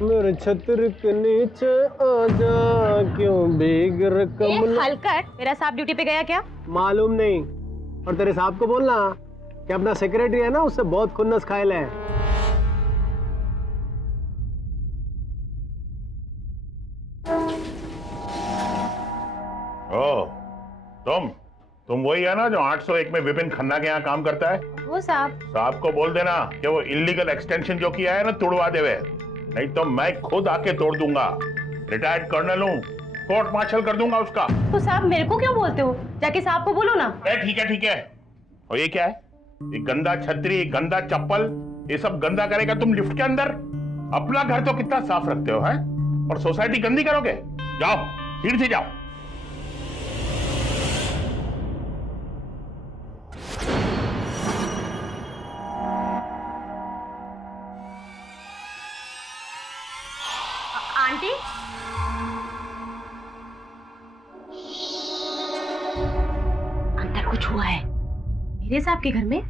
मेरे छत्र के नीचे आजा, क्यों भीग रकम। हलकर मेरा साहब ड्यूटी पे गया क्या? मालूम नहीं। और तेरे साहब को बोलना कि अपना सेक्रेटरी है ना, उससे बहुत खुन्नस खायल है। ओ, तुम वही है ना जो 801 में विपिन खन्ना के यहाँ काम करता है? वो साहब। साहब को बोल देना कि वो इलीगल एक्सटेंशन जो किया है ना, तुड़वा देवे, नहीं तो मैं खुद आके तोड़ दूंगा। रिटायर्ड कर्नल हूँ, कोर्ट मार्शल कर दूंगा उसका। तो साहब मेरे को क्यों बोलते हो? जाके साहब को बोलो ना। ठीक है ठीक है। और ये क्या है? ये गंदा छतरी, गंदा चप्पल, ये सब गंदा करेगा तुम लिफ्ट के अंदर? अपना घर तो कितना साफ रखते हो, है? और सोसाइटी गंदी करोगे? जाओ, सीट से जाओ। आंटी, अंदर कुछ हुआ है मेरे साहब के घर में।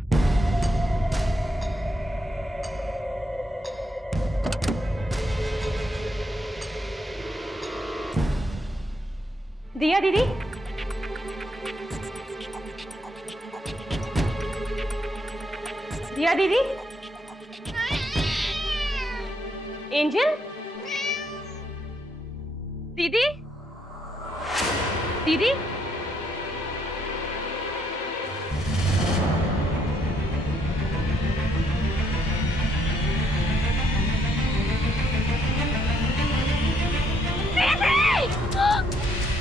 दिया दीदी, दिया दीदी, एंजल दीदी, दीदी,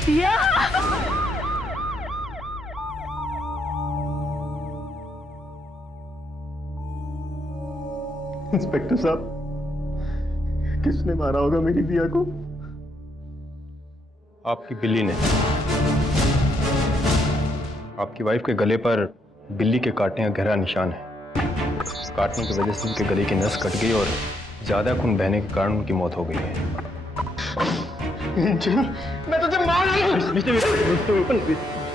दिया। इंस्पेक्टर साहब, किसने मारा होगा मेरी दिया को? आपकी बिल्ली ने। आपकी वाइफ के गले पर बिल्ली के काटने का गहरा निशान है। काटने की वजह से उनके गले की नस कट गई और ज्यादा खून बहने के कारण उनकी मौत हो गई है। मैं तुझे मार रही हूं। Mister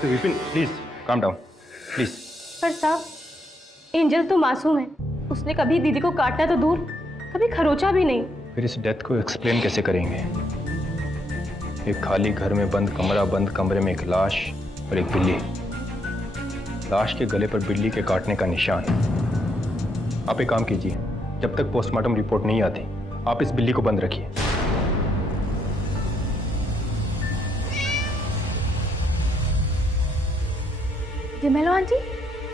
Vipin, please calm down, please. पर साहब, एंजल तो मासूम है, उसने कभी दीदी को काटना तो दूर, कभी खरोचा भी नहीं। फिर इस डेथ को एक्सप्लेन कैसे करेंगे? एक खाली घर में बंद कमरा, बंद कमरे में एक लाश और एक बिल्ली। लाश के गले पर बिल्ली के काटने का निशान। आप एक काम कीजिए, जब तक पोस्टमार्टम रिपोर्ट नहीं आती आप इस बिल्ली को बंद रखिए। जिमेलो आंटी,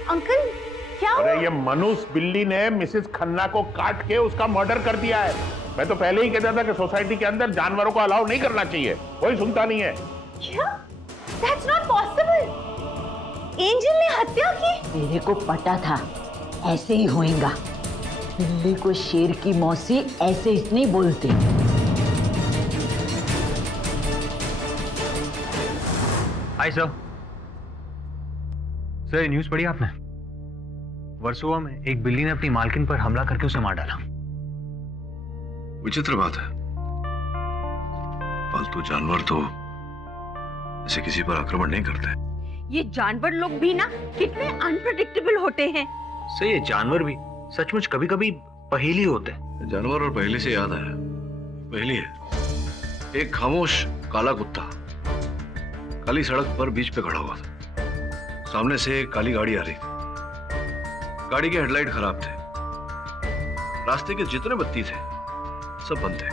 अंकल क्या हुआ? अरे ये मनुष्य बिल्ली ने मिसेस खन्ना को काट के उसका मर्डर कर दिया है। मैं तो पहले ही कहता था कि सोसाइटी के अंदर जानवरों को अलाउ नहीं करना चाहिए, कोई सुनता नहीं है। क्या? That's not possible. एंजल ने हत्या की? मेरे को पता था ऐसे ही होएगा। बिल्ली को शेर की मौसी ऐसे ही नहीं बोलते। Hi sir. सर, न्यूज़ पढ़ी आपने? वर्सोवा में एक बिल्ली ने अपनी मालकिन पर हमला करके उसे मार डाला। विचित्र बात है, पालतू जानवर तो ऐसे किसी पर आक्रमण नहीं करते। ये जानवर लोग भी ना कितने अनप्रेडिक्टेबल होते हैं। सही है, जानवर भी सचमुच कभी कभी पहेली होते हैं। जानवर और पहले से याद आया, पहली है। एक खामोश काला कुत्ता काली सड़क पर बीच पे खड़ा हुआ था। सामने से एक काली गाड़ी आ रही थी। गाड़ी के हेडलाइट खराब थे। रास्ते के जितने बत्ती थे सब बंद थे।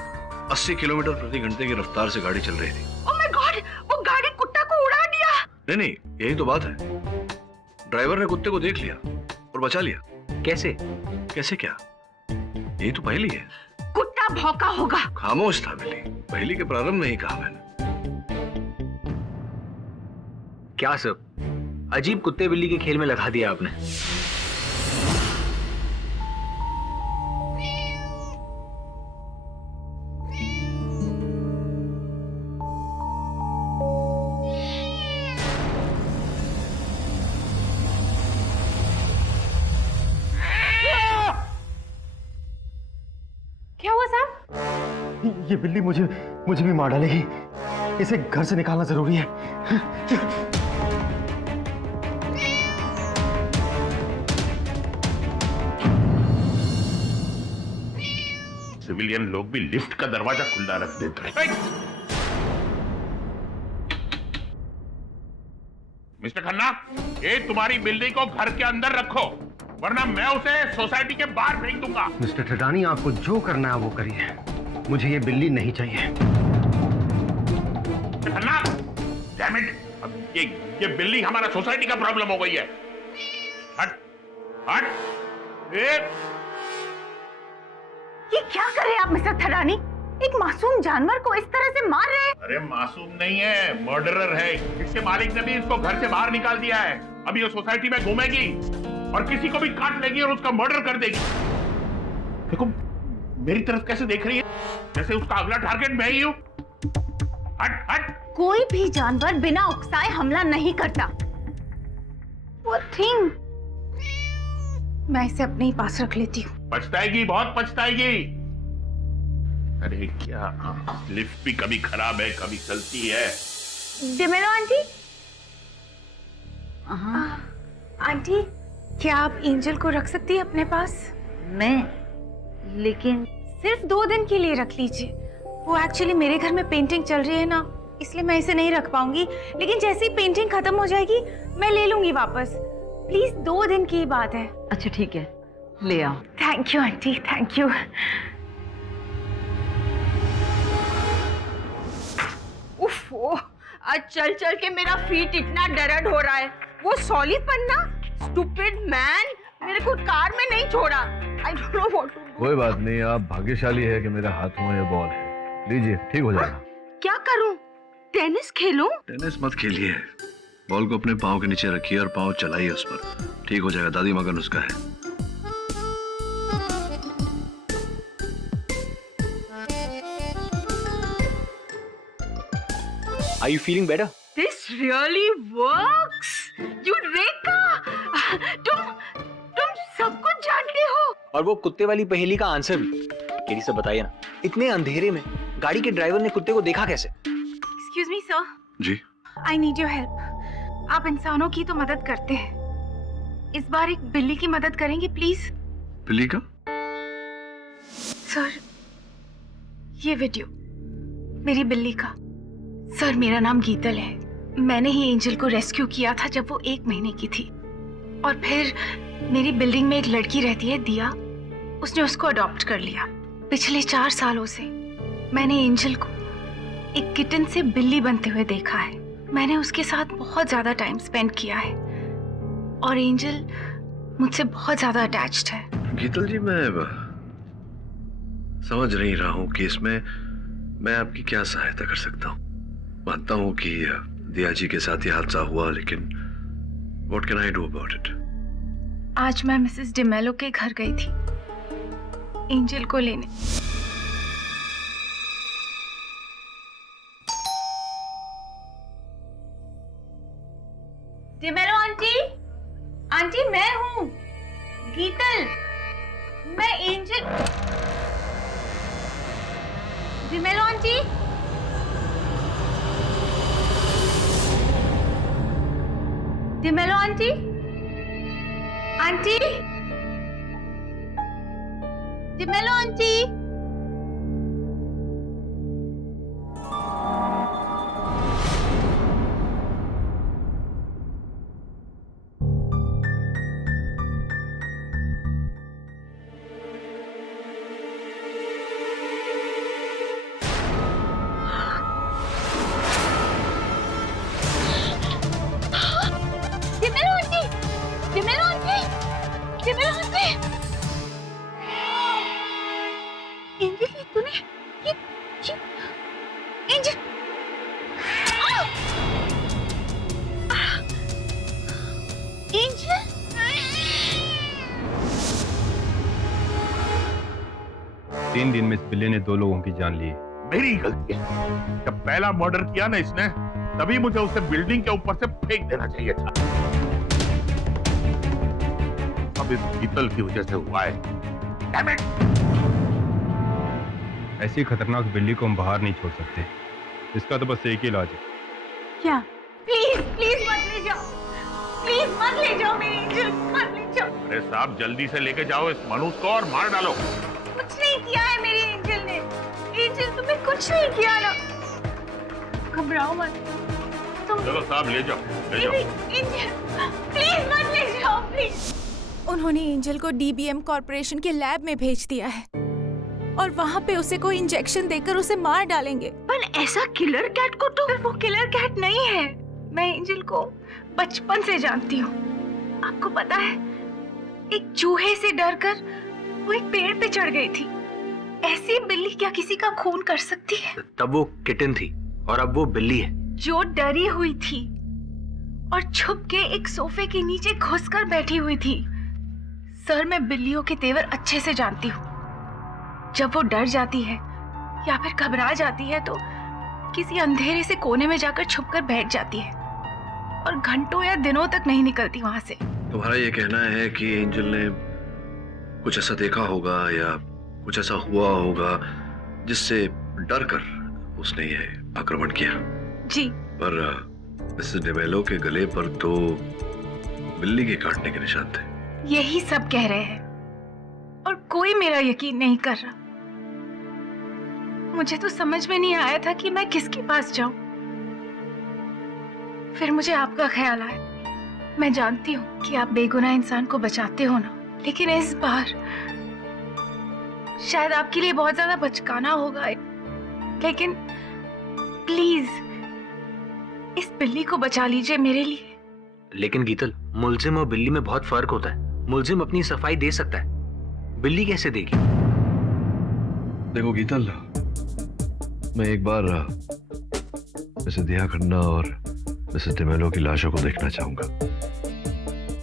80 किलोमीटर प्रति घंटे की रफ्तार से गाड़ी चल रही थी। ओह माय गॉड, वो गाड़ी कुत्ता को उड़ा दिया। नहीं, यही तो बात है। ड्राइवर ने कुत्ते को देख लिया और बचा लिया। कैसे? कैसे क्या? यही तो पहेली है। कुत्ता भौंका होगा। खामोश था बिल्ली। पहेली के प्रारंभ में ही कहा मैंने। क्या सर, अजीब कुत्ते बिल्ली के खेल में लगा दिया आपने। क्या हुआ साहब? ये बिल्ली मुझे भी मार डालेगी। इसे घर से निकालना जरूरी है। सिविलियन लोग भी लिफ्ट का दरवाजा खुला रख देते हैं। मिस्टर खन्ना, ये तुम्हारी बिल्डिंग को घर के अंदर रखो, वरना मैं उसे सोसाइटी के बाहर फेंक दूंगा। मिस्टर ठटानी, आपको जो करना है वो करिए, मुझे ये बिल्ली नहीं चाहिए। मिस्टर खन्ना, डैम इट, अब ये बिल्ली हमारा सोसाइटी का प्रॉब्लम हो गई है। हट हट। ये क्या कर रहे हैं आप मिस्टर थरानी? एक मासूम जानवर को इस तरह से मार रहे हैं। अरे मासूम नहीं है, मर्डरर है। इसके मालिक ने भी इसको घर से बाहर निकाल दिया है। अभी ये सोसाइटी में घूमेगी और किसी को भी काट लेगी और उसका मर्डर कर देगी। देखो मेरी तरफ कैसे देख रही है, जैसे उसका अगला टारगेट मैं ही हूं। हट हट। कोई भी जानवर बिना उकसाए हमला नहीं करता। वो थिंग, मैं इसे अपने ही पास रख लेती हूँ। पछताएगी, बहुत पछताएगी। अरे क्या, लिफ्ट भी कभी खराब है कभी चलती है। डिमेलो आंटी, आंटी क्या आप एंजल को रख सकती है अपने पास? मैं? लेकिन सिर्फ 2 दिन के लिए रख लीजिए। वो एक्चुअली मेरे घर में पेंटिंग चल रही है ना, इसलिए मैं इसे नहीं रख पाऊंगी। लेकिन जैसे ही पेंटिंग खत्म हो जाएगी मैं ले लूंगी वापस। प्लीज 2 दिन की बात है। अच्छा ठीक है, ले आओ। Thank you aunty, thank you. उफ, आज चल चल के मेरा फीट इतना दर्द हो रहा है। वो सॉलिड पन्ना, स्टूपिड मैन, मेरे को कार में नहीं छोड़ा। I don't know what to do. कोई बात नहीं, आप भाग्यशाली है कि मेरे हाथों में ये बॉल है। लीजिए, ठीक हो जाएगा। क्या करूं? टेनिस खेलूं? टेनिस मत खेलिए, बॉल को अपने पाँव के नीचे रखिए और पाँव चलाइए उस पर। ठीक हो जाएगा, दादी माँ का नुस्खा है। Are you feeling better? This really works. Eureka! तुम सब कुछ जानते हो। और वो कुत्ते वाली पहेली का आंसर भी। केरी से बताइए ना, इतने अंधेरे में गाड़ी के ड्राइवर ने कुत्ते को देखा कैसे? Excuse me, sir. Ji, I need your help. आप इंसानों की तो मदद करते हैं, इस बार एक बिल्ली की मदद करेंगे प्लीज? बिल्ली का? सर, ये वीडियो मेरी बिल्ली का। सर, मेरा नाम गीतल है। मैंने ही एंजल को रेस्क्यू किया था जब वो 1 महीने की थी। और फिर मेरी बिल्डिंग में एक लड़की रहती है, दिया, उसने उसको अडॉप्ट कर लिया। पिछले 4 सालों से मैंने एंजल को एक किटन से बिल्ली बनते हुए देखा है। मैंने उसके साथ बहुत ज्यादा टाइम स्पेंड किया है और एंजल मुझसे बहुत ज्यादा अटैच्ड है। गीतल जी, मैं समझ नहीं रहा हूँ कि इसमें मैं आपकी क्या सहायता कर सकता हूँ। मानता हूँ कि दिया जी के साथ ये हादसा हुआ, लेकिन what can I do about it? आज मैं मिसेस डिमेलो के घर गई थी एंजल को लेने। डिमेलो आंटी, आंटी मैं हूँ गीतल, मैं angel. D'Mello aunty, D'Mello aunty, aunty, D'Mello aunty. तीन दिन में इस बिल्ली ने 2 लोगों की जान ली। मेरी गलती है, जब पहला मर्डर किया ना इसने, तभी मुझे उसे बिल्डिंग के ऊपर से फेंक देना चाहिए था। अब इस गीतल की वजह से हुआ है। Damn it! ऐसी खतरनाक बिल्ली को हम बाहर नहीं छोड़ सकते। इसका तो बस एक ही इलाज है। क्या? प्लीज प्लीज मत ले जाओ, प्लीज मत ले जाओ मेरी एंजल, मत ले जाओ। अरे साहब, जल्दी से लेके जाओ इस मनुष्य को और मार डालो। कुछ नहीं किया है मेरी एंजल तुमने कुछ नहीं किया ना। घबराओ मत। तुम चलो साहब ले जाओ, ले जाओ। एंजल, प्लीज मत ले जाओ प्लीज। उन्होंने एंजल को डीबीएम कॉर्पोरेशन के लैब में भेज दिया है और वहाँ पे उसे कोई इंजेक्शन देकर उसे मार डालेंगे। पर ऐसा किलर कैट को तो वो किलर कैट नहीं है। मैं एंजल को बचपन से जानती हूँ। आपको पता है, एक चूहे से डरकर वो एक पेड़ पे चढ़ गई थी। ऐसी बिल्ली क्या किसी का खून कर सकती है? तब वो किटन थी और अब वो बिल्ली है। जो डरी हुई थी और छुप के एक सोफे के नीचे घुसकर बैठी हुई थी। सर, मैं बिल्लियों के तेवर अच्छे से जानती हूँ। जब वो डर जाती है या फिर घबरा जाती है तो किसी अंधेरे से कोने में जाकर छुपकर बैठ जाती है और घंटों या दिनों तक नहीं निकलती वहां से। तुम्हारा ये कहना है कि एंजल ने कुछ ऐसा देखा होगा या कुछ ऐसा हुआ होगा जिससे डर कर उसने ये आक्रमण किया? जी। पर मिसेस डेमेलो के गले पर तो बिल्ली के काटने के निशान थे। यही सब कह रहे हैं और कोई मेरा यकीन नहीं कर रहा। मुझे तो समझ में नहीं आया था कि मैं किसके पास जाऊं। फिर मुझे आपका ख्याल आया। मैं जानती हूँ कि आप बेगुनाह इंसान को बचाते हो ना, लेकिन इस बार शायद आपके लिए बहुत ज्यादा बचकाना होगा, लेकिन प्लीज इस बिल्ली को बचा लीजिए मेरे लिए। लेकिन गीतल, मुलजिम और बिल्ली में बहुत फर्क होता है। मुलजिम अपनी सफाई दे सकता है, बिल्ली कैसे देगी? देखो गीतल, मैं एक बार मिसेस दिया खन्ना और मिसेस डेमेलो की लाशों को देखना चाहूंगा,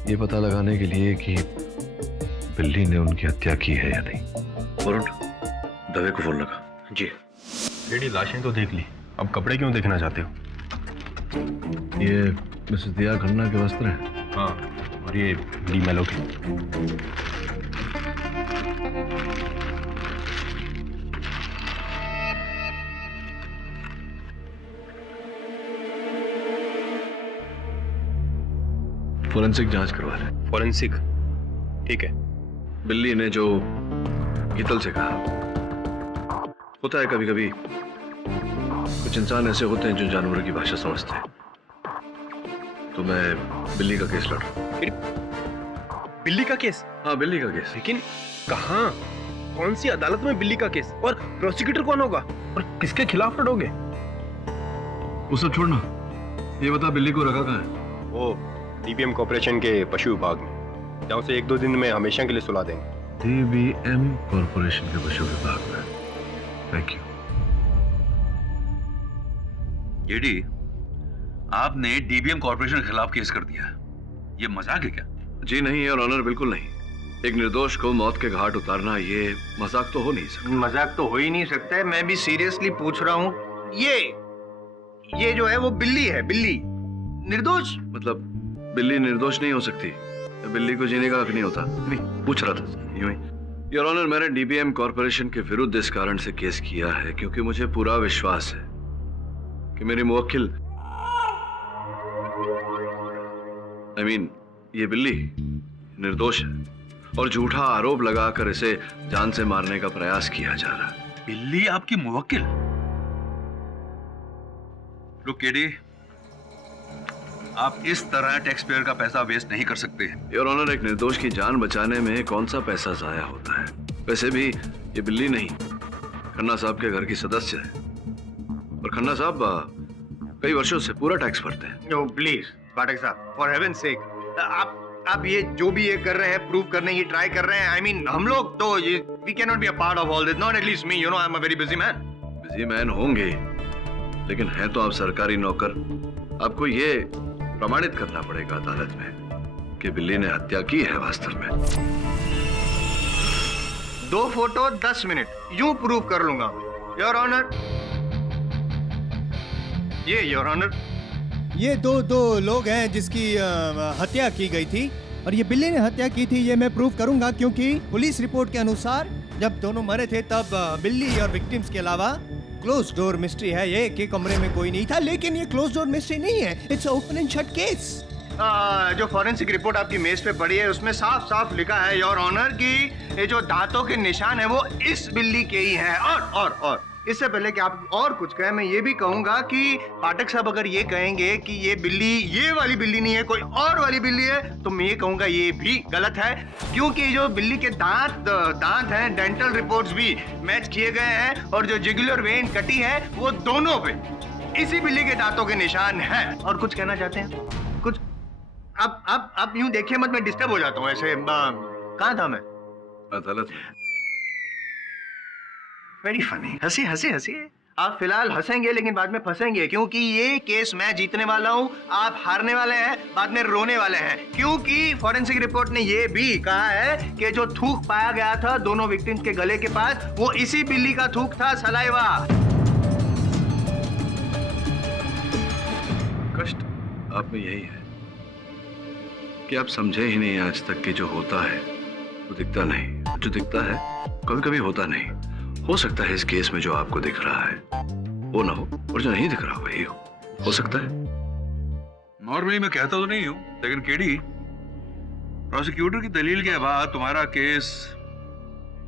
ये पता लगाने के लिए कि बिल्ली ने उनकी हत्या की है या नहीं। वरुण, दवे को फोन लगा। जी। लेडी, लाशें तो देख ली, अब कपड़े क्यों देखना चाहते हो? ये मिसेस दिया खन्ना के वस्त्र हैं। हाँ, और ये डेमेलो के। फोरेंसिक जांच करवा रहे। फॉरेंसिक, ठीक है। बिल्ली ने जो गीतल से कहा, होता है कभी कभी कुछ इंसान ऐसे होते हैं जो जानवरों की भाषा समझते हैं। तो मैं बिल्ली का केस लड़ रहा हूं। बिल्ली का केस? हाँ, बिल्ली का केस। लेकिन कहाँ, कौन सी अदालत में बिल्ली का केस? और प्रोसिक्यूटर कौन होगा और किसके खिलाफ लड़ोगे? वो सब छोड़ना, ये बता बिल्ली को रखा कहाँ है? वो डीबीएम कॉर्पोरेशन के पशु विभाग में, जहाँ से 1-2 दिन में हमेशा के लिए सुला देंगे। डीबीएम कॉर्पोरेशन के पशु विभाग में। Thank you. जेडी, आपने डीबीएम कॉर्पोरेशन के खिलाफ केस कर दिया। ये मजाक है क्या? जी नहीं और ऑनर, बिल्कुल नहीं। एक निर्दोष को मौत के घाट उतारना ये मजाक तो हो नहीं सकता। मजाक तो हो ही नहीं सकता है। मैं भी सीरियसली पूछ रहा हूँ। ये जो है वो बिल्ली है, बिल्ली निर्दोष। मतलब बिल्ली निर्दोष नहीं हो सकती? बिल्ली को जीने का हक नहीं होता? नहीं, पूछ रहा था यूं ही। योर ऑनर, मैंने डीबीएम कॉर्पोरेशन के विरुद्ध इस कारण से केस किया है क्योंकि मुझे पूरा विश्वास है कि मेरी मुवक्किल ये बिल्ली निर्दोष है और झूठा आरोप लगाकर इसे जान से मारने का प्रयास किया जा रहा है। बिल्ली आपकी मुवक्किल? लुक केडी, आप इस तरह टैक्स पेयर का पैसा वेस्ट नहीं कर सकते हैं। योर ऑनर, एक निर्दोष की जान बचाने में कौन सा पैसा जाया होता है? वैसे भी ये बिल्ली नहीं, खन्ना साहब के घर की सदस्य है और खन्ना साहब कई वर्षों से पूरा टैक्स भरते हैं। नो प्लीज पाठक साहब, फॉर हेवन सेक, आप ये जो भी ये कर रहे हैं, प्रूव करने की ट्राई कर रहे हैं। आई मीन हम लोग तो ये we can not be a part of all this, not at least me, you know, I am a very busy man. Busy man होंगे, लेकिन हैं तो आप सरकारी नौकर। आपको ये प्रमाणित करना पड़ेगा अदालत में कि बिल्ली ने हत्या की है वास्तव में। 2 फोटो 10 मिनट यूं प्रूव कर लूंगा योर ऑनर। ये योर ऑनर, ये दो लोग हैं जिसकी हत्या की गई थी और ये बिल्ली ने हत्या की थी, ये मैं प्रूव करूंगा क्योंकि पुलिस रिपोर्ट के अनुसार जब दोनों मरे थे तब बिल्ली और विक्टिम्स के अलावा क्लोज डोर मिस्ट्री है ये कि कमरे में कोई नहीं था। लेकिन ये क्लोज डोर मिस्ट्री नहीं है, it's open and shut case. जो फॉरेंसिक रिपोर्ट आपकी मेज पे पड़ी है उसमें साफ साफ लिखा है योर ऑनर कि ये जो दांतों के निशान है वो इस बिल्ली के ही हैं। और इससे पहले कि आप और कुछ कहें, मैं ये भी कहूंगा कि पाठक साहब अगर ये कहेंगे कि ये बिल्ली ये वाली बिल्ली नहीं है, कोई और वाली बिल्ली है, तो मैं ये कहूंगा ये भी गलत है, क्योंकि जो बिल्ली के दांत हैं, डेंटल रिपोर्ट्स भी मैच किए गए हैं और जो जुगुलर वेन कटी है वो दोनों पे इसी बिल्ली के दांतों के निशान है। और कुछ कहना चाहते हैं? कुछ अब यूं देखिए मत, मैं डिस्टर्ब हो जाता हूँ ऐसे। कहाँ था मैं? अदालत में। Very funny. हंसी आप फिलहाल हंसेंगे लेकिन बाद में फंसेंगे, क्योंकि ये केस मैं जीतने वाला हूँ, आप हारने वाले हैं, बाद में रोने वाले हैं, क्योंकि फॉरेंसिक रिपोर्ट ने ये भी कहा है कि जो थूक पाया गया था दोनों विक्टिम्स के गले के पास वो इसी बिल्ली का थूक था, सलाइवा। कष्ट आप में यही है कि आप समझे ही नहीं आज तक कि जो होता है वो दिखता नहीं, जो दिखता है कभी होता नहीं। हो सकता है इस केस में जो आपको दिख रहा है वो ना हो, और जो नहीं दिख रहा वही हो सकता है। नॉर्मली मैं कहता तो नहीं हूं, लेकिन केडी, प्रोसिक्यूटर की दलील के बाद तुम्हारा केस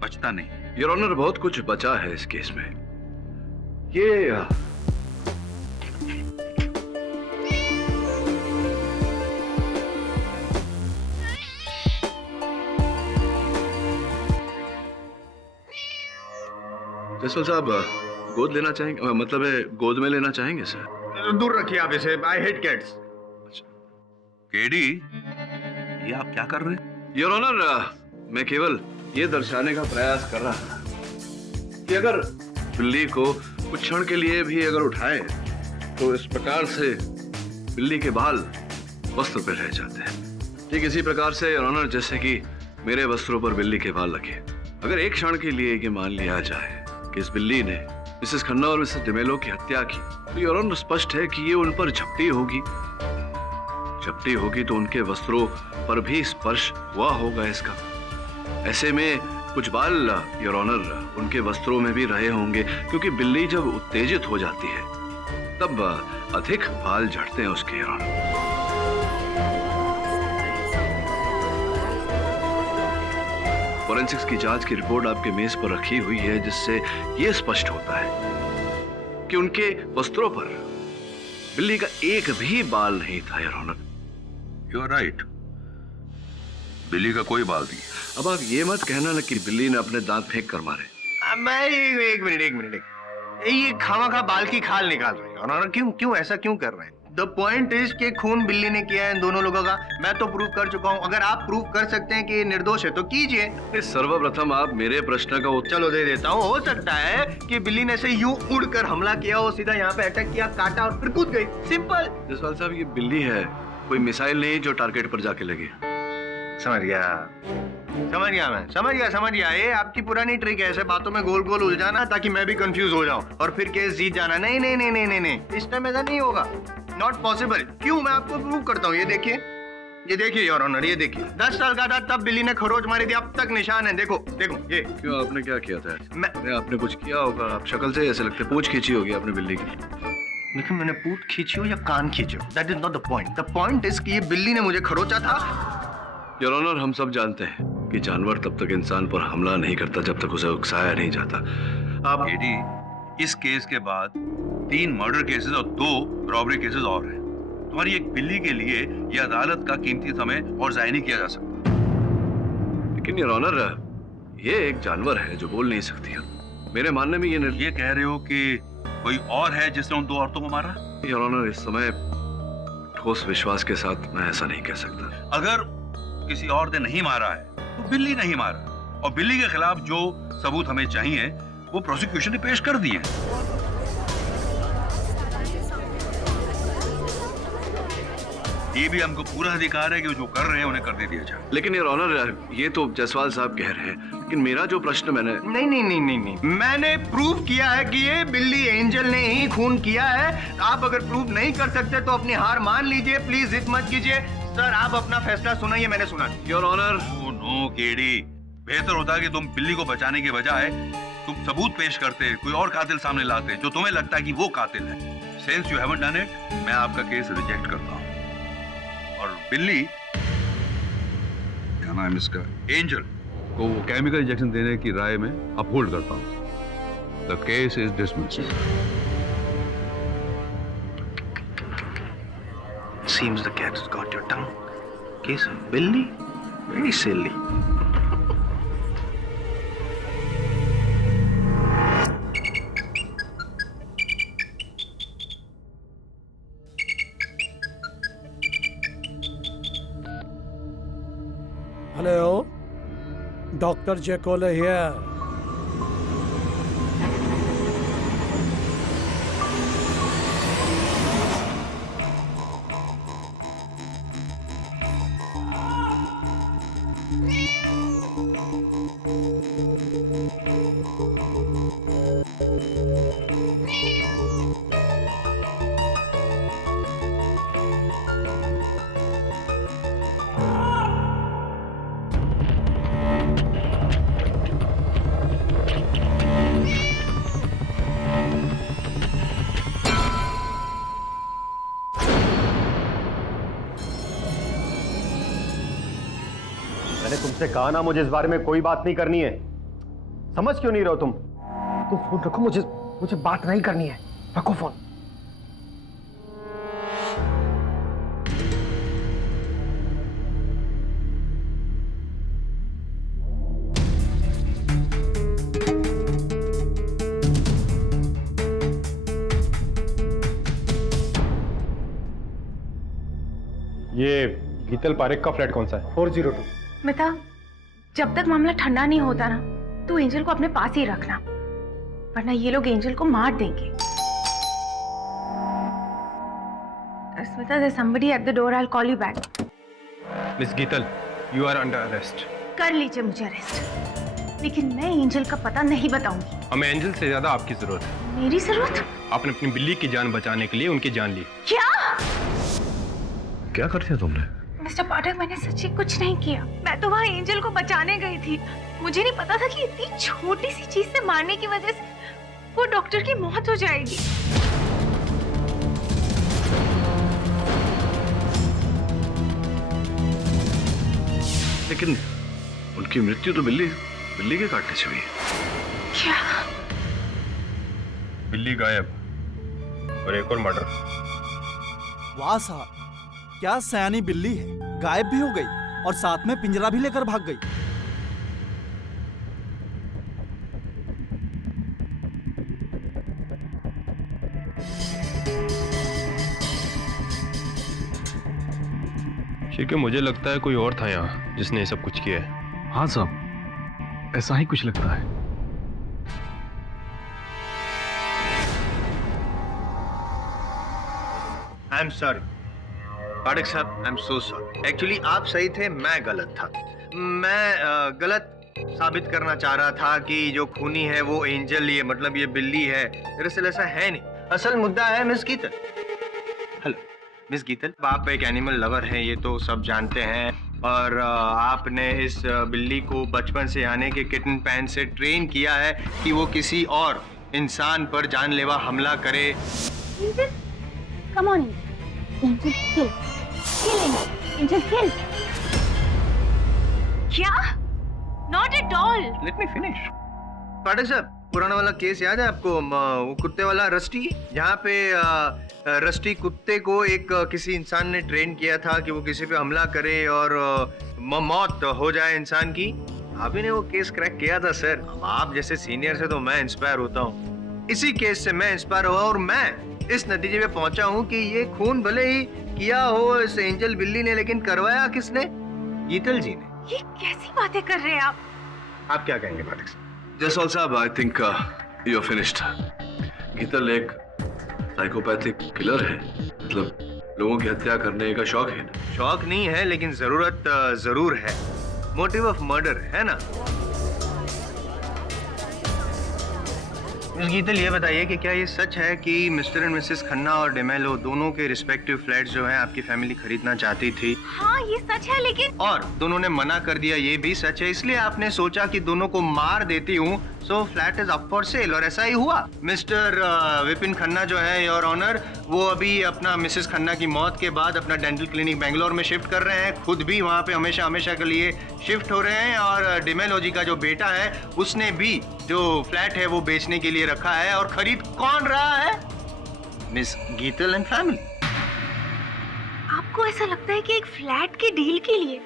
बचता नहीं। योर ऑनर, बहुत कुछ बचा है इस केस में। ये जसवाल साहब गोद लेना चाहेंगे, मतलब है गोद में लेना चाहेंगे सर? दूर रखिए आप इसे, आई हेट कैट्स। केडी, ये आप क्या कर रहे हैं? योर ऑनर, मैं केवल ये दर्शाने का प्रयास कर रहा था कि अगर बिल्ली को कुछ क्षण के लिए भी अगर उठाए तो इस प्रकार से बिल्ली के बाल वस्त्र पर रह जाते हैं। ठीक इसी प्रकार से योर ऑनर, जैसे कि मेरे वस्त्रों पर बिल्ली के बाल लगे, अगर एक क्षण के लिए ये मान लिया जाए कि इस बिल्ली ने मिसेस खन्ना और मिसेस डिमेलो की हत्या की, तो योर ऑनर स्पष्ट है कि ये उन पर झपटी होगी तो उनके वस्त्रों पर भी स्पर्श हुआ होगा इसका। ऐसे में कुछ बाल योर ऑनर उनके वस्त्रों में भी रहे होंगे, क्योंकि बिल्ली जब उत्तेजित हो जाती है तब अधिक बाल झड़ते हैं उसके योर ऑनर। फॉरेंसिक्स की जांच की रिपोर्ट आपके मेज पर रखी हुई है, जिससे यह स्पष्ट होता है कि उनके वस्त्रों पर बिल्ली का एक भी बाल नहीं था your honour. You are right, बिल्ली का कोई बाल नहीं। अब आप ये मत कहना ना कि बिल्ली ने अपने दांत फेंक कर मारे। मैं एक मिनट ये खामा बाल की खाल निकाल रहे हैं योर ऑनर। क्यों ऐसा क्यों कर रहे हैं? द पॉइंट इज कि खून बिल्ली ने किया है इन दोनों लोगों का। मैं तो प्रूव कर चुका हूं, अगर आप प्रूव कर सकते हैं कि ये निर्दोष है तो कीजिए। सर्वप्रथम आप मेरे प्रश्न का उत्तर चलो दे देता हूं। हो सकता है कि बिल्ली ने से यूं उड़कर हमला किया हो, सीधा यहाँ पे अटैक किया, काटा और फिर कूद गई, सिंपल। जसवाल साहब, ये बिल्ली है, कोई मिसाइल नहीं जो टारगेट पर जाके लगे। समझ गया। ये आपकी पुरानी ट्रिक है, ऐसे बातों में गोल गोल उलझाना ताकि मैं भी कंफ्यूज हो जाऊं और फिर केस जीत जाना। नहीं, इस टाइम ऐसा नहीं होगा, नॉट पॉसिबल। क्यों? मैं आपको प्रूव करता हूँ। ये देखिए योर ऑनर, ये देखिए 10 साल का था तब बिल्ली ने खरोच मारी थी, अब तक निशान है। देखो ये। क्यों, आपने क्या किया था? आपने कुछ किया होगा, आप शक्ल से ऐसे लगते, पूंछ खींची होगी आपने बिल्ली की। लेकिन मैंने पूंछ खींची हो या कान खींचे हो, that is not the point. The point is कि ये बिल्ली ने मुझे खरोचा था। योर ऑनर, हम सब जानते हैं कि जानवर तब तक इंसान पर हमला नहीं करता जब तक उसे उकसाया नहीं जाता। आप केडी, इस केस के बाद 3 मर्डर केसेस और 2 रॉबरी केसेस और हैं। तुम्हारी एक बिल्ली के लिए यह अदालत का कीमती समय और जाया नहीं किया जा सकता। लेकिन योर ऑनर, ये एक जानवर है जो बोल नहीं सकती। मेरे मानने में ये कह रहे हो कि कोई और है जिसने उन 2 औरतों को मारा? योर ऑनर, इस समय ठोस विश्वास के साथ मैं ऐसा नहीं कह सकता। अगर किसी और ने नहीं मारा है तो बिल्ली नहीं मारा, और बिल्ली के खिलाफ जो सबूत हमें चाहिए वो प्रोसिक्यूशन ने पेश कर दिए। ये भी हमको पूरा अधिकार है कि जो कर रहे हैं उन्हें कर दे दिया जाए। लेकिन योर ऑनर, ये तो जसवाल साहब कह रहे हैं, लेकिन मेरा जो प्रश्न नहीं, मैंने प्रूव किया है कि ये बिल्ली एंजल ने ही खून किया है। आप अगर प्रूव नहीं कर सकते तो अपनी हार मान लीजिए, प्लीज जिद मत कीजिए। सर, आप अपना फैसला सुनाइए, मैंने सुना। योर ऑनर, नो केडी, बेहतर होता कि तुम बिल्ली को बचाने के बजाय तुम सबूत पेश करते, कोई और कातिल सामने लाते जो तुम्हें लगता है कि वो कातिल है। Since you haven't done it, मैं आपका केस रिजेक्ट करता हूं और बिल्ली, क्या नाम इसका, एंजल को केमिकल इंजेक्शन देने की राय में अपहोल्ड करता हूं। The case is dismissed. Seems the cat has got your tongue. Case of Billy? Very silly. Hello, Dr. Jekyll here. मैंने तुमसे कहा ना मुझे इस बारे में कोई बात नहीं करनी है। समझ क्यों नहीं रहे हो तुम? फोन रखो, मुझे बात नहीं करनी है। रखो फोन। ये गीतल पारेख का फ्लैट कौन सा है? 402। मिता, जब तक मामला ठंडा नहीं होता ना, तू एंजल को अपने पास ही रखना, वरना ये लोग एंजल को मार देंगे। Smita, there's somebody at the door. I'll call you back. Miss Geetal, you are under arrest. कर लीजिए मुझे अरेस्ट, लेकिन मैं एंजल का पता नहीं बताऊंगी। हमें एंजल से ज्यादा आपकी जरूरत है। मेरी जरूरत? आपने अपनी बिल्ली की जान बचाने के लिए उनकी जान ली। क्या कर दिया तुमने? मिस्टर पाठक, मैंने सच्ची कुछ नहीं किया। मैं तो वहाँ एंजल को बचाने गई थी। मुझे नहीं पता था कि इतनी छोटी सी चीज से मारने की वजह से वो डॉक्टर की मौत हो जाएगी। लेकिन उनकी मृत्यु तो बिल्ली के काटने से हुई है। क्या? बिल्ली गायब और एक और मर्डर। वाह साहब, क्या सयानी बिल्ली है, गायब भी हो गई और साथ में पिंजरा भी लेकर भाग गई। ठीक है, मुझे लगता है कोई और था यहाँ जिसने ये सब कुछ किया है। हाँ साहब, ऐसा ही कुछ लगता है। आई एम सॉरी पाठक साहब, I am so sorry. Actually आप सही थे, मैं गलत था। मैं गलत साबित करना चाह रहा था कि जो खूनी है वो एंजल, ये मतलब ये बिल्ली है। दरअसल ऐसा है नहीं। असल मुद्दा है मिस गीतल। हेलो मिस गीतल, आप एक एनिमल लवर हैं, ये तो सब जानते हैं। और आपने इस बिल्ली को बचपन से यानी कि किटन पैन से ट्रेन किया है कि वो किसी और इंसान पर जानलेवा हमला करे। Come on, Angel, kill. Kill, Angel, kill. क्या? Not at all. Let me finish. पाठक साहब, पुराना वाला केस याद है आपको, वो कुत्ते वाला रस्टी, जहाँ पे रस्टी कुत्ते को एक किसी इंसान ने ट्रेन किया था कि वो किसी पे हमला करे और मौत हो जाए इंसान की। आप ही ने वो केस क्रैक किया था सर। आप जैसे सीनियर से तो मैं इंस्पायर होता हूँ। इसी केस से मैं इंस्पायर हुआ और मैं इस नतीजे पे पहुंचा हूँ कि ये खून भले ही किया हो इस एंजल बिल्ली ने, लेकिन करवाया किसने? गीतल जी ने। ये कैसी बातें कर रहे हैं आप? आप क्या कहेंगे पाठक साहब? जसवाल साहब, I think you are finished. Geetal एक साइकोपैथिक किलर है, मतलब लोगों की हत्या करने का शौक है। शौक नहीं है, लेकिन जरूरत जरूर है। मोटिव ऑफ मर्डर है ना। मिस गीतल, ये बताइए कि क्या ये सच है कि मिस्टर एंड मिसेस खन्ना और डेमेलो दोनों के रिस्पेक्टिव फ्लैट्स जो हैं आपकी फैमिली खरीदना चाहती थी? हाँ, ये सच है, लेकिन और दोनों ने मना कर दिया, ये भी सच है। इसलिए आपने सोचा कि दोनों को मार देती हूँ सो flat is up for sale और ऐसा ही हुआ। मिस्टर विपिन खन्ना जो है योर ऑनर, वो अभी अपना मिसेस खन्ना की मौत के बाद अपना डेंटल क्लिनिक बेंगलोर में शिफ्ट कर रहे हैं, खुद भी वहाँ पे हमेशा हमेशा के लिए शिफ्ट हो रहे हैं और डिमेलोजी का जो बेटा है उसने भी जो फ्लैट है वो बेचने के लिए रखा है। और खरीद कौन रहा है? Miss Geetal and family. आपको ऐसा लगता है कि एक फ्लैट के डील के लिए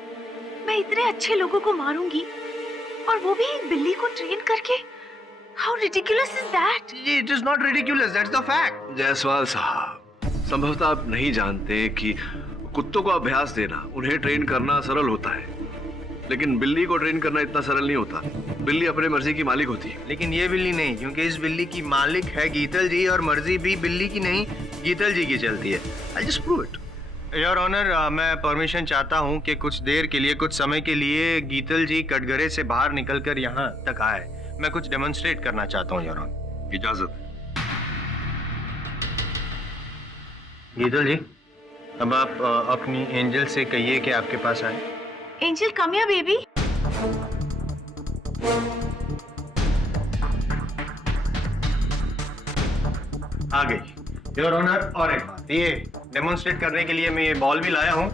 मैं इतने अच्छे लोगों को मारूंगी और वो भी एक बिल्ली को ट्रेन करके? How ridiculous is that? It is not ridiculous, that's the fact. Jaiswal साहब, संभवतः आप नहीं जानते कि कुत्तों को अभ्यास देना, उन्हें ट्रेन करना सरल होता है, लेकिन बिल्ली को ट्रेन करना इतना सरल नहीं होता। बिल्ली अपने मर्जी की मालिक होती है। लेकिन ये बिल्ली नहीं, क्योंकि इस बिल्ली की मालिक है गीतल जी और मर्जी भी बिल्ली की नहीं गीतल जी की चलती है। I'll just prove it. Your honour, मैं परमिशन चाहता हूँ कि कुछ देर के लिए, कुछ समय के लिए गीतल जी कटघरे से बाहर निकलकर यहाँ तक आए। मैं कुछ डेमोन्स्ट्रेट करना चाहता हूँ योर ऑनर। इजाजत। गीतल जी, अब आप अपनी एंजल से कहिए कि आपके पास आए। Angel, come here baby. आ गई योर ऑनर। और एक बात, ये डेमोन्स्ट्रेट करने के लिए मैं ये बॉल भी लाया हूं।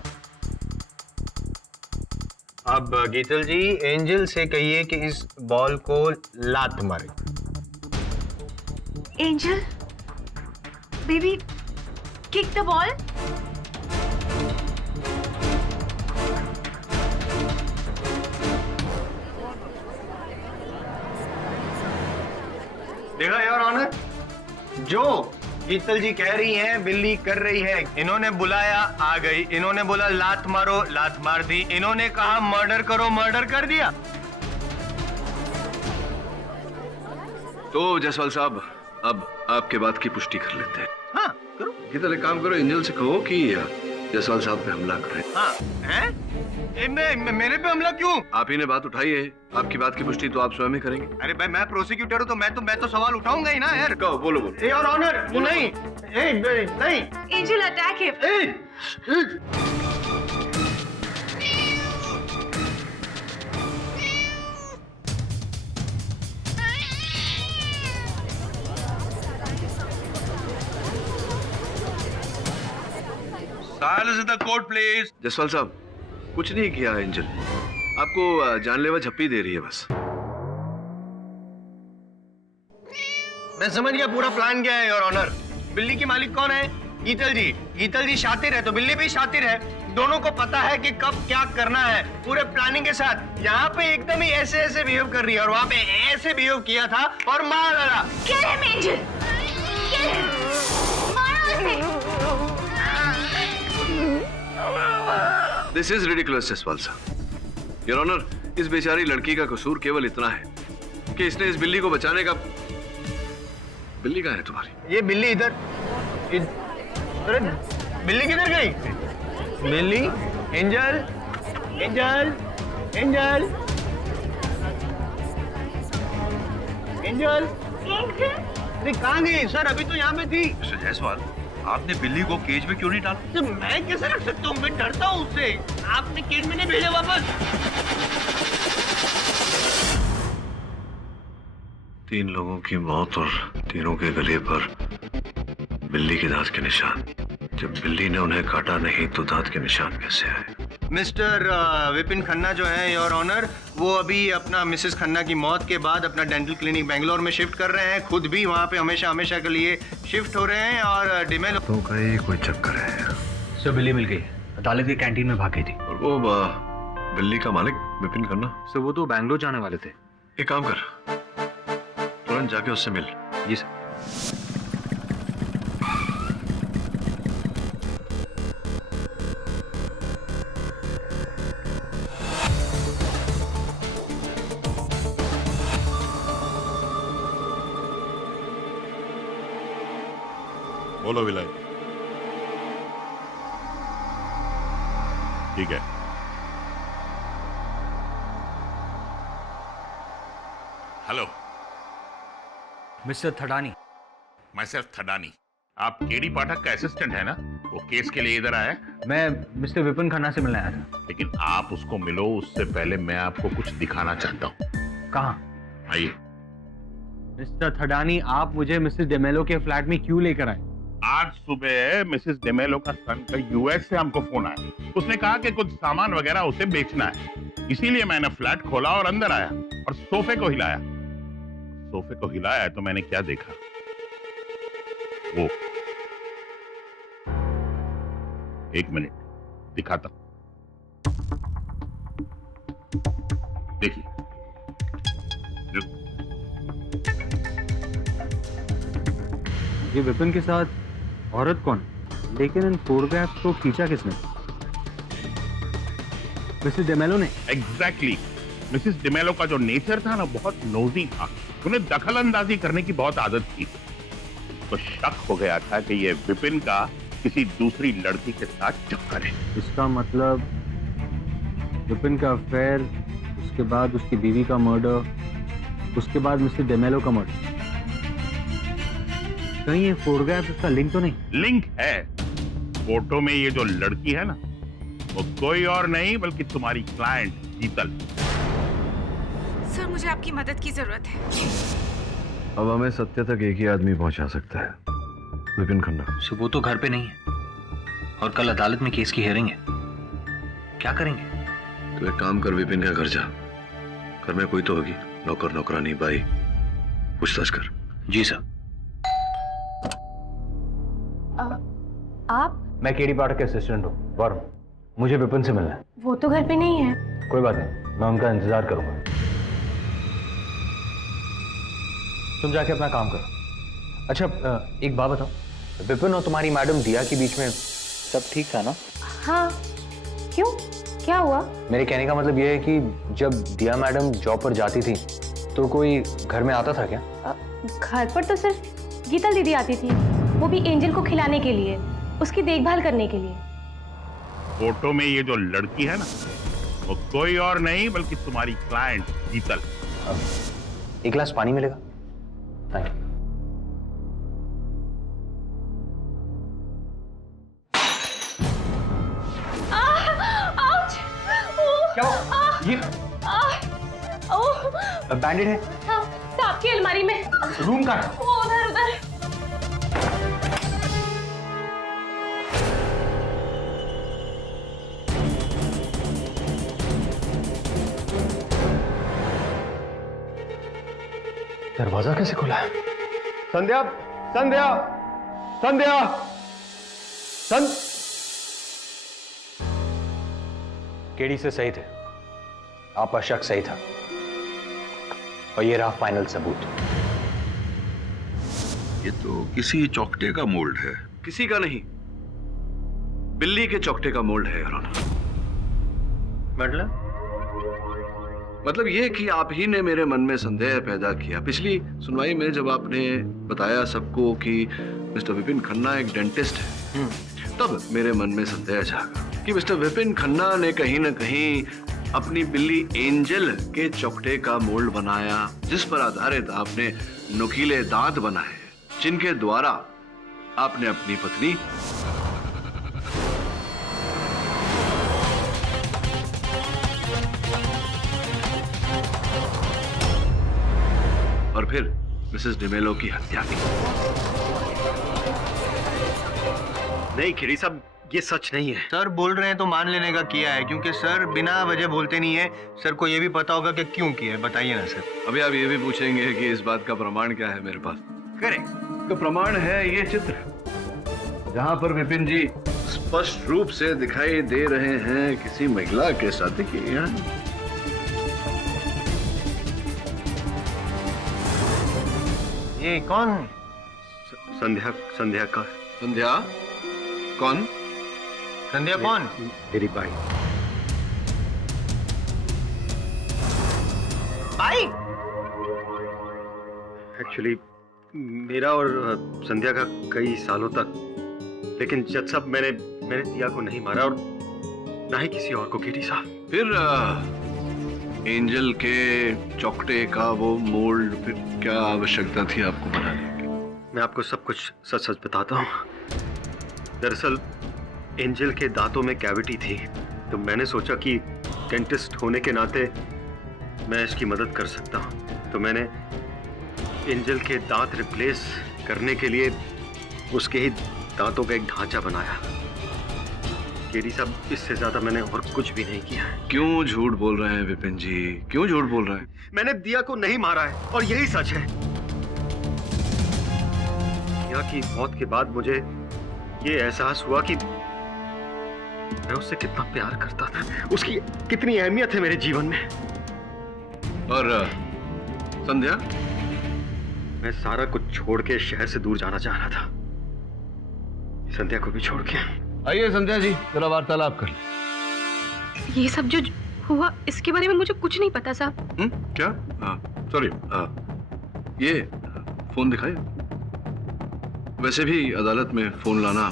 अब गीतल जी, एंजल से कहिए कि इस बॉल को लात मारे। Angel baby, kick the ball. देखा योर ऑनर, जो गीतल जी कह रही हैं बिल्ली कर रही है। इन्होंने बुलाया, आ गई। इन्होंने बोला लात मारो, लात मार दी। इन्होंने कहा मर्डर करो, मर्डर कर दिया। तो जायसवाल साहब, अब आपके बात की पुष्टि कर लेते हैं। हाँ करो। गीतल, एक काम करो, एंजल से कहो कि जायसवाल साहब पे हमला करें। हाँ हैं? मेरे पे हमला क्यों? आप ही ने बात उठाई है, आपकी बात की पुष्टि तो आप स्वयं ही करेंगे। अरे भाई, मैं प्रोसिक्यूटर हूँ तो मैं तो सवाल उठाऊंगा ही ना यार। कहो, बोलो बोलो। योर ऑनर, नहीं नहीं। Angel, attack him. Silence in the court, please. Jaiswal साहब, कुछ नहीं किया एंजल, आपको जानलेवा झप्पी दे रही है बस। मैं समझ गया पूरा प्लान क्या है योर ऑनर। बिल्ली की मालिक कौन है? गीतल जी। गीतल जी शातिर है तो बिल्ली भी शातिर है। दोनों को पता है कि कब क्या करना है, पूरे प्लानिंग के साथ। यहाँ पे एकदम ही ऐसे ऐसे बिहेव कर रही है और वहाँ पे ऐसे बिहेव किया था और मार डाला। Kill him, Angel. Kill him. मारो उसे। दिस इज रिडिकुलस जायसवाल साहब। योर ऑनर, इस बेचारी लड़की का कसूर केवल इतना है कि इसने इस बिल्ली को बचाने का। बिल्ली कहाँ है तुम्हारी? ये बिल्ली इधर। अरे बिल्ली किधर गई? बिल्ली, एंजल, एंजल, एंजल, एंजल, अरे कहाँ गई सर? अभी तो यहाँ पे थी। मिस्टर जायसवाल, आपने बिल्ली को केज में क्यों नहीं डाला? तो मैं कैसे रख सकता हूँ? मैं डरता हूँ उससे। आपने केज में नहीं भेजा वापस? 3 लोगों की मौत और तीनों के गले पर बिल्ली के दांत के निशान। जब बिल्ली ने उन्हें काटा नहीं तो दांत के निशान कैसे आए? मिस्टर विपिन खन्ना जो है योर ऑनर, वो अभी अपना मिसेस खन्ना की मौत के बाद अपना डेंटल क्लिनिक बेंगलोर में शिफ्ट कर रहे हैं, खुद भी वहाँ पे हमेशा हमेशा के लिए शिफ्ट हो रहे हैं और डिमेल तो कहीं कोई चक्कर है। सर, बिल्ली मिल गई, अदालत की कैंटीन में भाग गई थी। और वो बिल्ली का मालिक विपिन खन्ना? सर, वो तो बैंगलोर जाने वाले थे। एक काम कर, तुरंत जाके उससे मिल। जी सर। बोलो विलाय। ठीक है। Hello mister Thadani. My self Thadani. आप केडी पाठक का असिस्टेंट है ना? वो केस के लिए इधर आया है। मैं मिस्टर विपिन खन्ना से मिलने आया था। लेकिन आप उसको मिलो उससे पहले मैं आपको कुछ दिखाना चाहता हूँ। कहाँ? आइए। मिस्टर थडानी, आप मुझे मिसेस डेमेलो के फ्लैट में क्यों लेकर आए? आज सुबह मिसेस डेमेलो का सन का यूएस से हमको फोन आया। उसने कहा कि कुछ सामान वगैरह उसे बेचना है, इसीलिए मैंने फ्लैट खोला और अंदर आया और सोफे को हिलाया। सोफे को हिलाया तो मैंने क्या देखा, वो 1 मिनट दिखाता हूं। देखिए, ये विपिन के साथ औरत कौन? लेकिन इन फोटोग्राफ्स को खींचा किसने? मिसेस डेमेलो ने। एग्जैक्टली। मिसेस डेमेलो का जो नेचर था ना, बहुत नोजी था। उन्हें दखल अंदाजी करने की बहुत आदत थी। तो शक हो गया था कि ये विपिन का किसी दूसरी लड़की के साथ चक्कर है। इसका मतलब विपिन का अफेयर, उसके बाद उसकी बीवी का मर्डर, उसके बाद मिसेस डेमेलो का मर्डर। कहीं ये फोटोग्राफ इसका लिंक तो नहीं? लिंक है। फोटो में ये जो लड़की है ना, वो कोई और नहीं बल्कि तुम्हारी क्लाइंट शीतल। सर, मुझे आपकी मदद की जरूरत है। अब हमें सत्य तक एक ही आदमी पहुंचा सकता है, विपिन खन्ना। सो वो तो घर पे नहीं है और कल अदालत में केस की हियरिंग है। क्या करेंगे? तो एक काम कर, विपिन का घर जा। घर में कोई तो होगी, नौकर नौकरानी, भाई, पूछताछ कर। जी सर। आप? मैं केडी पाठक के असिस्टेंट हूँ, वरुण। मुझे विपिन से मिलना है। वो तो घर पे नहीं है। कोई बात नहीं, मैं उनका इंतजार करूंगा। तुम जाके अपना काम करो। अच्छा, एक बात बताओ, विपिन और तुम्हारी मैडम दिया के बीच में सब ठीक था ना? हाँ, क्यों, क्या हुआ? मेरे कहने का मतलब यह है कि जब दिया मैडम जॉब पर जाती थी तो कोई घर में आता था क्या? घर पर तो सिर्फ गीतल दीदी आती थी, वो भी एंजल को खिलाने के लिए, उसकी देखभाल करने के लिए। फोटो में ये जो लड़की है ना, वो कोई और नहीं बल्कि तुम्हारी क्लाइंट गीतल। एक गिलास पानी मिलेगा? Thank you. क्या ये बैंडेड है? हाँ, सांप की अलमारी में। रूम का? वो उधर उधर। दरवाजा कैसे खुला है? संध्या, संध्या, संध्या, केडी से सही थे, आपका शक सही था, और ये रहा फाइनल सबूत। ये तो किसी चौकटे का मोल्ड है। किसी का नहीं, बिल्ली के चौकटे का मोल्ड है, योर ऑनर। मतलब ये कि आप ही ने मेरे मन में संदेह पैदा किया। पिछली सुनवाई में जब आपने बताया सबको कि मिस्टर विपिन खन्ना एक डेंटिस्ट है, तब मेरे मन में संदेह जागा कि मिस्टर विपिन खन्ना ने कहीं न कहीं अपनी बिल्ली एंजल के चौकटे का मोल्ड बनाया, जिस पर आधारित आपने नुकीले दांत बनाए, जिनके द्वारा आपने अपनी पत्नी और फिर मिसेस डेमेलो की हत्या की। नहीं खिरी साहब, ये सच नहीं है। सर बोल रहे हैं तो मान लेने का किया है, क्योंकि सर बिना वजह बोलते नहीं है। सर को ये भी पता होगा कि क्यों किया है, बताइए ना सर। अभी आप ये भी पूछेंगे कि इस बात का प्रमाण क्या है मेरे पास? करेक्ट। तो प्रमाण है ये चित्र, जहां पर विपिन जी स्पष्ट रूप से दिखाई दे रहे हैं किसी महिला के साथ। ये कौन? संध्या, संध्या का। संध्या कौन? संध्या कौन? मेरी भाई। भाई? एक्चुअली मेरा और संध्या का कई सालों तक, लेकिन जज साहब मैंने दिया को नहीं मारा और ना ही किसी और को। केडी साहब, फिर एंजल के चौकटे का वो मोल्ड फिर क्या आवश्यकता थी आपको बनाने की? मैं आपको सब कुछ सच सच बताता हूँ। दरअसल एंजल के दांतों में कैविटी थी, तो मैंने सोचा कि डेंटिस्ट होने के नाते मैं इसकी मदद कर सकता हूँ। तो मैंने एंजल के दांत रिप्लेस करने के लिए उसके ही दांतों का एक ढांचा बनाया। केडी साहब, इससे ज्यादा मैंने और कुछ भी नहीं किया। क्यों झूठ बोल रहे हैं विपिन जी, क्यों झूठ बोल रहे हैं? मैंने दिया को नहीं मारा है और यही सच है। दिया की मौत के बाद मुझे ये एहसास हुआ कि मैं उससे कितना प्यार करता था, उसकी कितनी अहमियत है मेरे जीवन में। और संध्या? मैं सारा कुछ छोड़ के शहर से दूर जाना चाह रहा था, संध्या को भी छोड़ के। आइए संध्या जी, जरा वार्तालाप कर लें। ये सब जो हुआ इसके बारे में मुझे कुछ नहीं पता साहब। क्या? सॉरी, ये फोन दिखाइए। वैसे भी अदालत में फोन लाना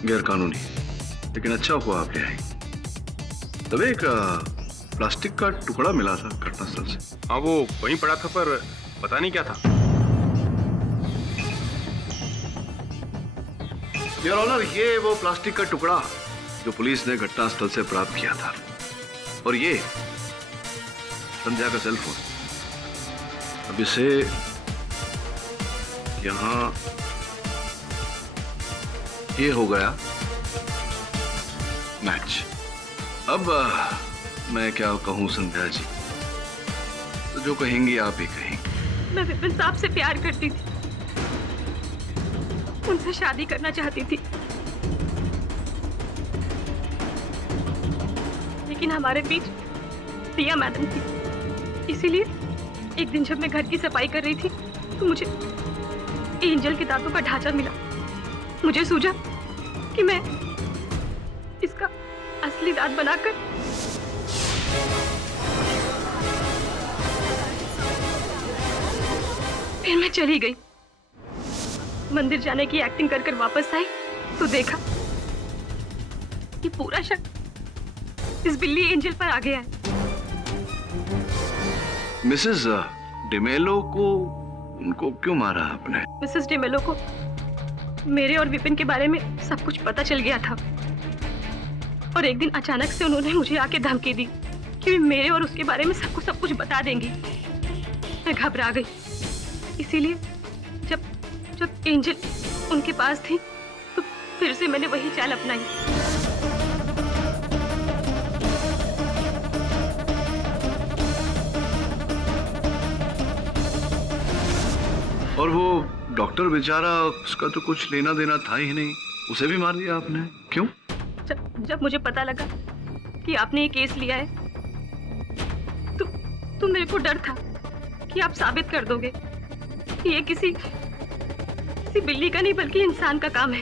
गैर कानूनी, लेकिन अच्छा हुआ आप ले आई। तब एक प्लास्टिक का टुकड़ा मिला था घटनास्थल से। हाँ, वो वहीं पड़ा था, पर पता नहीं क्या था। योर ऑनर, ये वो प्लास्टिक का टुकड़ा जो पुलिस ने घटनास्थल से प्राप्त किया था, और ये संध्या का सेल फोन। अब इसे यहां ये हो गया मैच। अब मैं क्या कहूं संध्या जी, तो जो कहेंगी आप ही कहेंगी। मैं विपिन साहब से प्यार करती थी, उनसे शादी करना चाहती थी, लेकिन हमारे बीच दिया मैडम थी। इसीलिए एक दिन जब मैं घर की सफाई कर रही थी तो मुझे एंजल के दांतों का ढांचा मिला। मुझे सूझा कि मैं इसका असली दांत बनाकर फिर मैं चली गई। मंदिर जाने की एक्टिंग कर वापस आई तो देखा कि पूरा शक इस बिल्ली एंजल पर आ गया है। मिसेस डिमेलो को उनको क्यों मारा आपने? मिसेस डिमेलो को मेरे और विपिन के बारे में सब कुछ पता चल गया था, और एक दिन अचानक से उन्होंने मुझे आके धमकी दी कि वे मेरे और उसके बारे में सबको सब कुछ बता देंगी। मैं घबरा गई, इसीलिए जब एंजल उनके पास थी तो फिर से मैंने वही चाल अपनाई। और वो डॉक्टर बेचारा, उसका तो कुछ लेना देना था ही नहीं, उसे भी मार दिया आपने। क्यों? जब मुझे पता लगा कि आपने ये केस लिया है तो मेरे को डर था कि आप साबित कर दोगे कि ये किसी बिल्ली का नहीं बल्कि इंसान का काम है।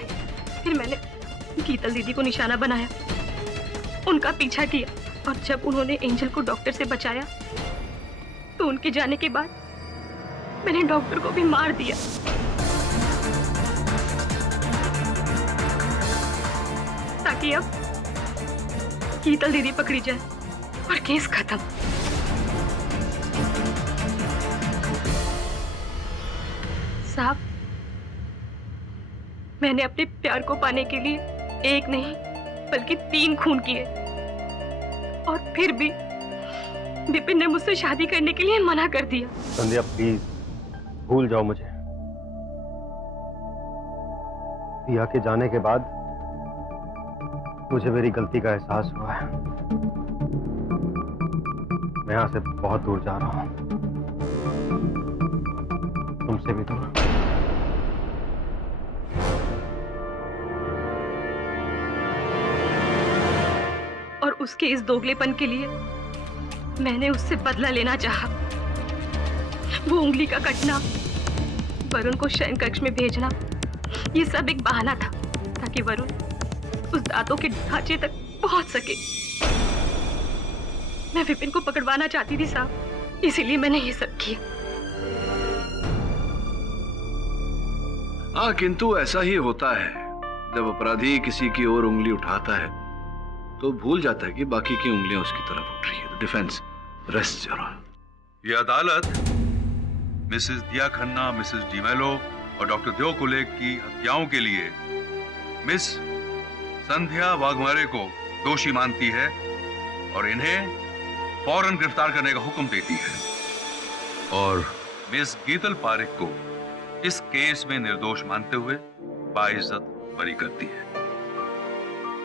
फिर मैंने गीतल दीदी को निशाना बनाया, उनका पीछा किया, और जब उन्होंने एंजल को डॉक्टर से बचाया तो उनके जाने के बाद मैंने डॉक्टर को भी मार दिया। ताकि अब गीतल दीदी पकड़ी जाए और केस खत्म। साहब, मैंने अपने प्यार को पाने के लिए एक नहीं बल्कि 3 खून किए, और फिर भी विपिन ने मुझसे शादी करने के लिए मना कर दिया। संध्या प्लीज भूल जाओ मुझे। दिया के जाने के बाद मुझे मेरी गलती का एहसास हुआ है। मैं यहां से बहुत दूर जा रहा हूं, तुमसे भी दूर। और उसके इस दोगलेपन के लिए मैंने उससे बदला लेना चाहा। वो उंगली का कटना, वरुण को शयन कक्ष में भेजना, ये सब एक बहाना था ताकि वरुण उस दांतों के ढांचे तक पहुंच सके। मैं विपिन को पकड़वाना चाहती थी साहब, इसीलिए मैंने ये सब किया। हाँ, किंतु ऐसा ही होता है जब अपराधी किसी की ओर उंगली उठाता है तो भूल जाता है कि बाकी की उंगलियां उसकी तरफ उठ रही है। Defence rest your honour. ये अदालत मिसेस दिया खन्ना, मिसेस डिमेलो और डॉक्टर देव कुलेक की हत्याओं के लिए मिस संध्या वाघमारे को दोषी मानती है और इन्हें फौरन गिरफ्तार करने का हुक्म देती है। और मिस गीतल पारिक को इस केस में निर्दोष मानते हुए बाइज्जत बरी करती है।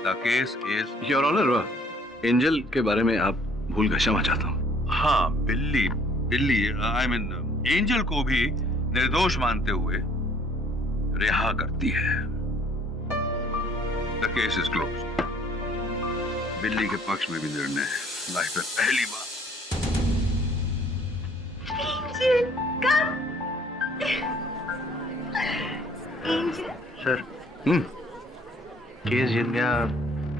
The case is your honour, Angel के बारे में आप भूल गए, क्षमा चाहता हूँ। हाँ, बिल्ली आई मीन एंजल को भी निर्दोष मानते हुए रिहा करती है। The case is closed. बिल्ली के पक्ष में भी निर्णय है, लाइफ में पहली बार। सर केस जीत गया।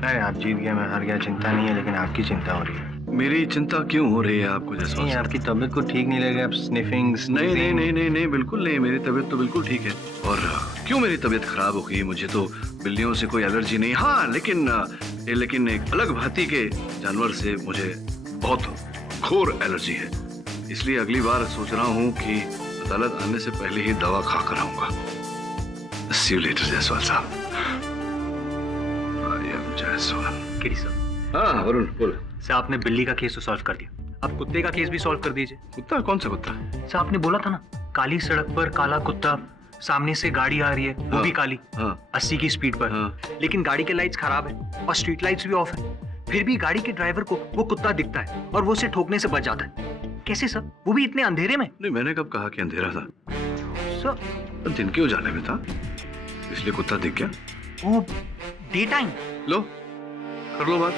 अरे आप जीत गया, मैं हार गया, चिंता नहीं है, लेकिन आपकी चिंता हो रही है। मेरी चिंता क्यों हो रही है आपको जैसा? नहीं, आपकी तबीयत को ठीक नहीं लगेगा, आप स्निफिंग। नहीं, बिल्कुल नहीं, मेरी तबीयत तो बिल्कुल ठीक है। और क्यों मेरी तबीयत खराब हो गई? मुझे तो बिल्लियों से कोई एलर्जी नहीं। हाँ, लेकिन एक अलग भांति के जानवर से मुझे बहुत घोर एलर्जी है। इसलिए अगली बार सोच रहा हूँ कि अदालत आने से पहले ही दवा खा कर आऊंगा। See you later, जायसवाल साहब। I am Jaiswal. किरी सर। हाँ वरुण बोल। सर आपने बिल्ली का केस तो सॉल्व कर दिया, अब कुत्ते का केस भी सॉल्व कर दीजिए। कुत्ता? कौन सा कुत्ता? सर आपने बोला था ना, काली सड़क पर काला कुत्ता, सामने से गाड़ी आ रही है, वो भी काली, 80 की स्पीड पर, लेकिन गाड़ी के लाइट्स खराब है और स्ट्रीट लाइट्स भी ऑफ है। फिर भी गाड़ी के ड्राइवर को वो कुत्ता दिखता है और वो उसे ठोकने से बच जाता है। कैसे सर, वो भी इतने अंधेरे में? नहीं, मैंने कब कहा कि अंधेरा था? सर दिन के उजाले में था, इसलिए कुत्ता दिख गया। वो डे टाइम। लो कर लो बात।